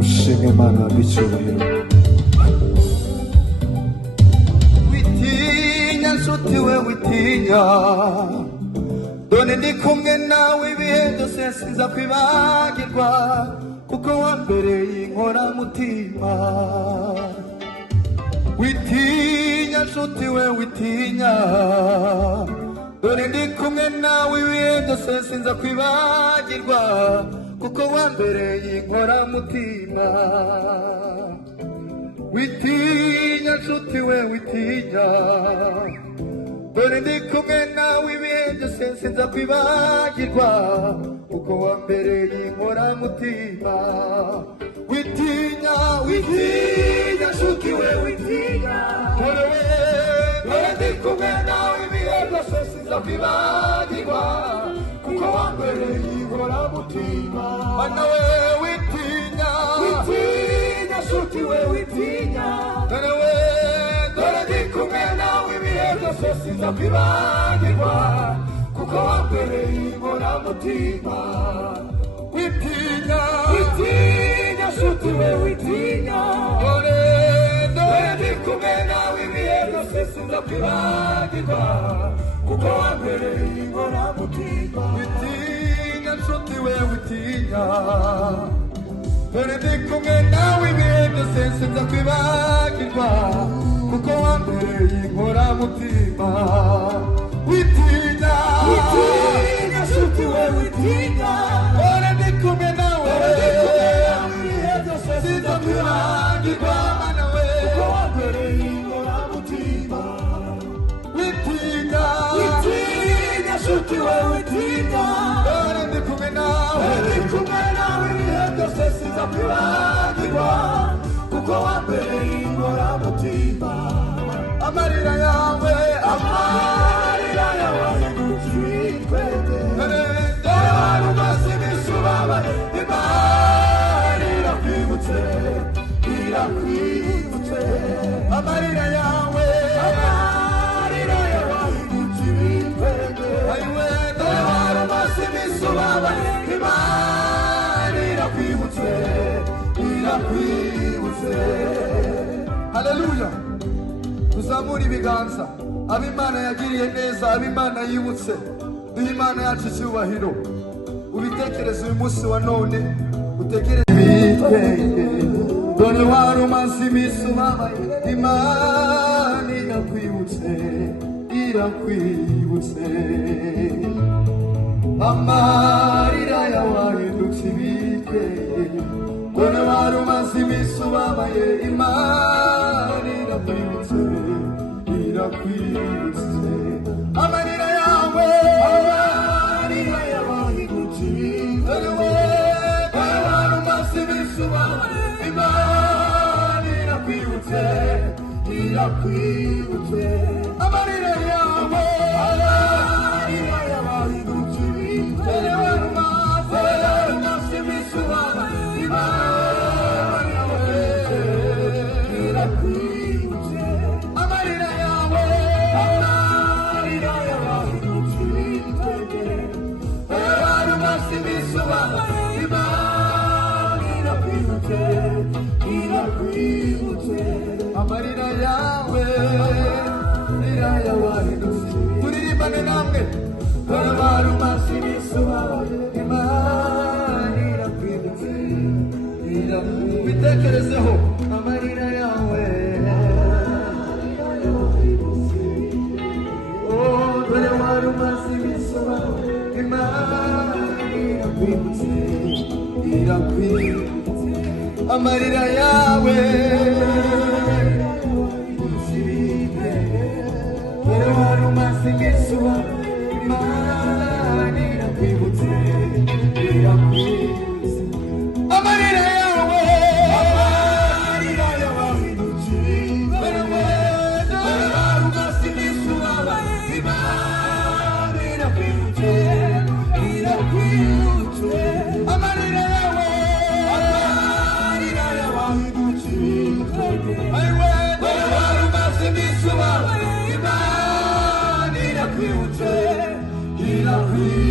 ushimwe mana w'icyubahiro. Witinya nshuti we witinya, dore ndi kumwe nawe ibihe byose sinza kwibagirwa, kuko wambereye inkoramutima. Witinya nshuti we witinya, dore ndi kumwe nawe ibihe byose sinza kwibagirwa, kuko wambereye inkoramutima. Witinya nshuti we witinya, dore ndi kumwe nawe ibihe byose sinza kwibagirwa, kuko wambereye inkoramutima. Witinya, witinya nshuti we witinya, dore ndi kumwe nawe ibihe byose sinza kwibagirwa, kuko wambereye inkoramutima. Mana we witinya, witinya nshuti we witinya, dore ndi kumwe nawe ibihe byose sinza kwibagirwa, kuko wambereye inkoramutima. Witinya, witinya nshuti we witinya, dore ndi kumwe nawe ibihe byose sinza kwibagirwa, kuko wambereye inkoramutima. Witinya nshuti we witinya, dore ndi kumwe nawe ibihe byose sinza kwibagirwa, kuko wambereye inkoramutima. Witinya, witinya nshuti we witinya, dore ndi kumwe nawe ibihe byose sinza kwibagirwa, mana we, kuko wambereye inkoramutima. Witinya, witinya nshuti we witinya, dore ndi kumwe nawe ibihe byose sinza kwibagirwa, kuko wambereye inkoramutima. Amarira yawe, amarira yawe ahindukirwe, dore wari umaze iminsi ubabaye, Imana irakwibutse, irakwibutse. Amarira yawe, amarira yawe ahindukirwe, dore wari umaze iminsi ubabaye, Imana irakwibutse, irakwibutse. Haleluya. Tuzamura ibiganza, abo Imana yagiriye neza, abo Imana yibutse, duhe Imana yacu icyubahiro. Ubitekereze uyu munsi wa none, utekereze ibitwenge, dore wari umaze iminsi ubabaye, Imana irakwibutse, irakwibutse. Amarira yawe ahindutse ibitwenge, dore wari umaze iminsi ubabaye, Imana irakwibutse, irakwibutse. Amarira yawe, amarira yawe ahindutse ibitwenge, dore wari umaze iminsi ubabaye, Imana irakwibutse, irakwibutse. Amarira yawe, amarira yawe ahindutse ibitwenge, dore wari umaze iminsi ubabaye, Imana irakwibutse. Amarira yawe, amarira yawe ahindutse ibitwenge, dore wari umaze iminsi ubabaye, Imana irakwibutse, irakwibutse. Amarira yawe, amarira yawe ahindutse. Turirimbane namwe, dore wari umaze iminsi ubabaye, Imana irakwibutse, irakwibutse. Bitekerezeho amarira yawe, oh, dore wari umaze iminsi ubabaye, Imana irakwibutse, irakwibutse. Amarira yawe, dore wari umaze iminsi ubabaye, Imana irakwibutse, irakwibutse. Amarira yawe, amarira yawe ahindutse ibitwenge, dore wari umaze iminsi ubabaye, Imana irakwibutse, irakwibutse. Amarira yawe, amarira yawe ahindutse ibitwenge, dore wari umaze iminsi ubabaye, Imana irakwibutse, irakwibutse.